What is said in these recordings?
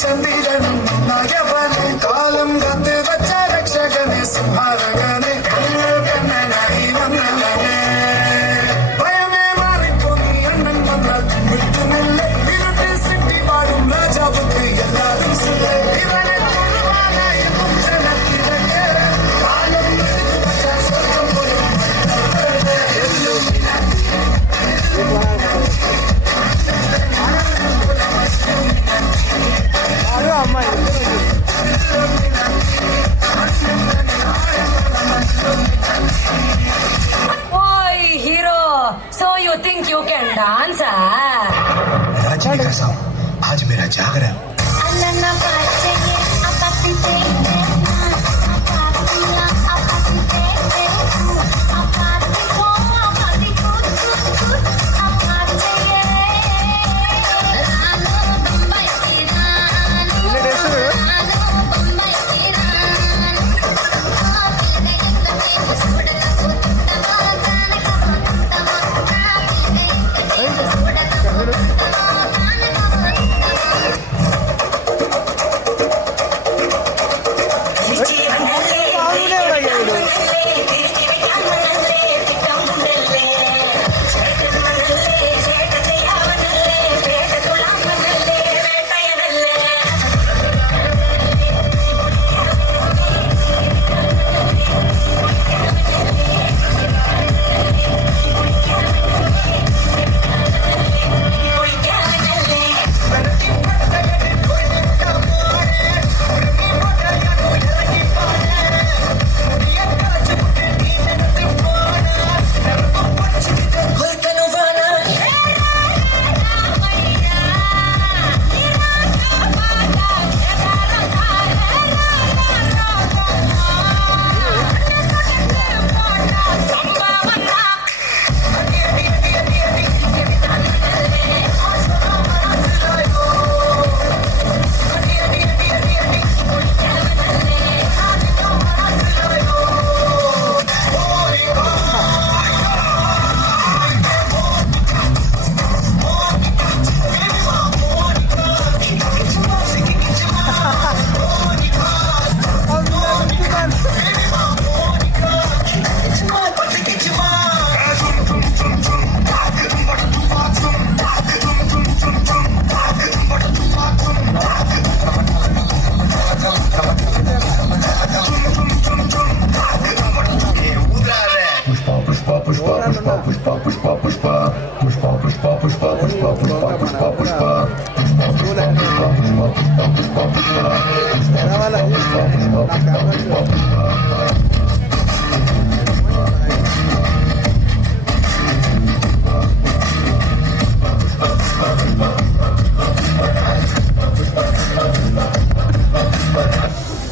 ಚಂದಿರನು ನಗೆವನೆ column ಗಂದು ವಚ್ಚ ರಕ್ಷಕನೆ ಸಿಂಹಾರಗನೆ ಕನ್ನನಾಯಿ ವನ್ನವನೆ பயமே மாறிப்போனி அண்ணன் மன்னர் விட்டு நில்ல விருட்டு சிட்டி வாடும் ராஜாவுக்கு எல்லாரும் சொல்ல இவனை தொழுவான எங்கும் ஜனத்திரங்க காலம் எடுத்து வச்ச சொர்க்கம் போலும் So you think you can dance? राजी का साहब आज मेरा जागरण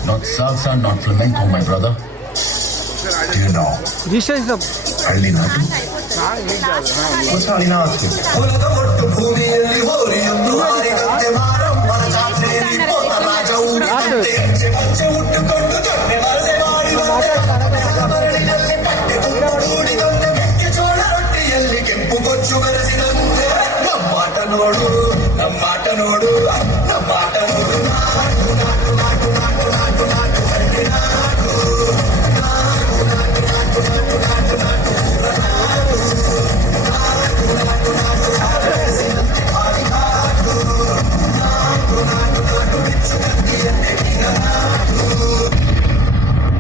Not salsa, not flamenco, my brother. Do you know? This is the Harinatu. What's Harinatu? ನಮ್ಮ ಆಟ ನೋಡು